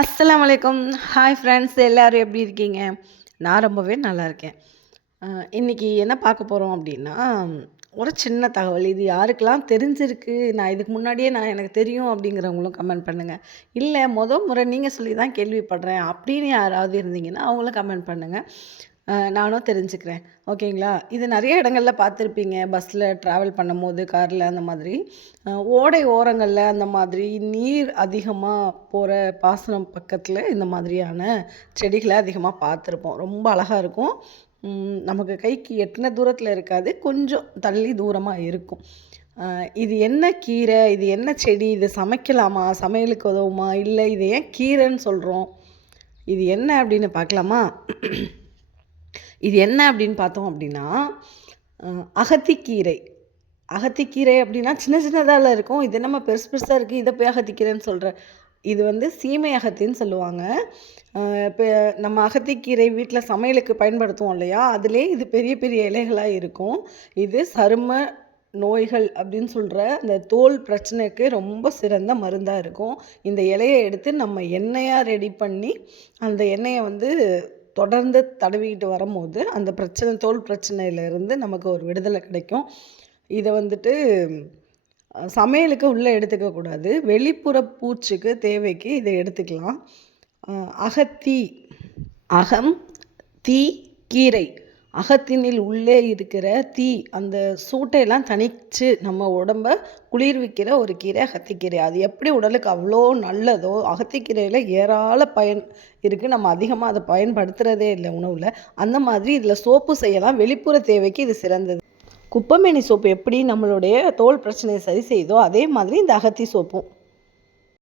அஸ்ஸலாமு அலைக்கும். Hi friends, எல்லோரும் எப்படி இருக்கீங்க? நான் ரொம்பவே நல்லா இருக்கேன். இன்னைக்கு என்ன பார்க்க போகிறோம் அப்படின்னா, ஒரு சின்ன தகவல். இது யாருக்கெல்லாம் தெரிஞ்சிருக்கு, நான் இதுக்கு முன்னாடியே எனக்கு தெரியும் அப்படிங்கிறவங்களும் கமெண்ட் பண்ணுங்கள். இல்லை முறை நீங்கள் சொல்லி தான் கேள்விப்படுறேன் அப்படின்னு யாராவது இருந்தீங்கன்னா அவங்களும் கமெண்ட் பண்ணுங்கள். நானும் தெரிஞ்சுக்கிறேன். ஓகேங்களா? இது நிறைய இடங்கள்ல பார்த்துருப்பீங்க. பஸ்ஸில் ட்ராவல் பண்ணும்போது, காரில் அந்த மாதிரி. ஓடை ஓரங்கள்ல அந்த மாதிரி நீர் அதிகமாக போகிற பாசனம் பக்கத்தில் இந்த மாதிரியான செடிகளை அதிகமாக பார்த்துருப்போம். ரொம்ப அழகாக இருக்கும். நமக்கு கைக்கு எட்டின தூரத்தில் இருக்காது. கொஞ்சம் தள்ளி தூரமாக இருக்கும். இது என்ன கீரை? இது என்ன செடி? இது சமைக்கலாமா? சமையலுக்கு உதவுமா? இல்லை இது ஏன் கீரைன்னு சொல்கிறோம்? இது என்ன அப்படின்னு பார்க்கலாமா? இது என்ன அப்படின்னு பார்த்தோம் அப்படின்னா, அகத்திக்கீரை. அகத்திக்கீரை அப்படின்னா சின்ன சின்னதால இருக்கும். இது என்னம்மா பெருசு பெருசாக இருக்குது, இதை போய் அகத்திக்கீரைன்னு சொல்கிற. இது வந்து சீமை அகத்தின்னு சொல்லுவாங்க. இப்போ நம்ம அகத்திக்கீரை வீட்டில் சமையலுக்கு பயன்படுத்துவோம் இல்லையா, அதிலே இது பெரிய பெரிய இலைகளாக இருக்கும். இது சரும நோய்கள் அப்படின்னு சொல்கிற அந்த தோல் பிரச்சனைக்கு ரொம்ப சிறந்த மருந்தாக இருக்கும். இந்த இலையை எடுத்து நம்ம எண்ணெயாக ரெடி பண்ணி, அந்த எண்ணெயை வந்து தொடர்ந்து தடவிக்கிட்டு வரும்போது அந்த தோல் பிரச்சனையிலேருந்து நமக்கு ஒரு விடுதலை கிடைக்கும். இதை வந்துட்டு சமையலுக்கு உள்ளே எடுத்துக்கக்கூடாது. வெளிப்புற பூச்சுக்கு தேவைக்கு இதை எடுத்துக்கலாம். அகத்தி, அகம் தீ கீரை. அகத்தினில் உள்ளே இருக்கிற தீ, அந்த சூட்டையெல்லாம் தணித்து நம்ம உடம்பை குளிர்விக்கிற ஒரு கீரை அகத்திக்கீரை. அது எப்படி உடலுக்கு அவ்வளோ நல்லதோ, அகத்திக்கீரையில் ஏராள பயன் இருக்குது. நம்ம அதிகமாக அதை பயன்படுத்துகிறதே இல்லை உணவில். அந்த மாதிரி இதில் சோப்பு செய்யலாம். வெளிப்புற தேவைக்கு இது சிறந்தது. குப்பைமேனி சோப்பு எப்படி நம்மளுடைய தோல் பிரச்சனையை சரி செய்தோ, அதே மாதிரி இந்த அகத்தி சோப்பும்.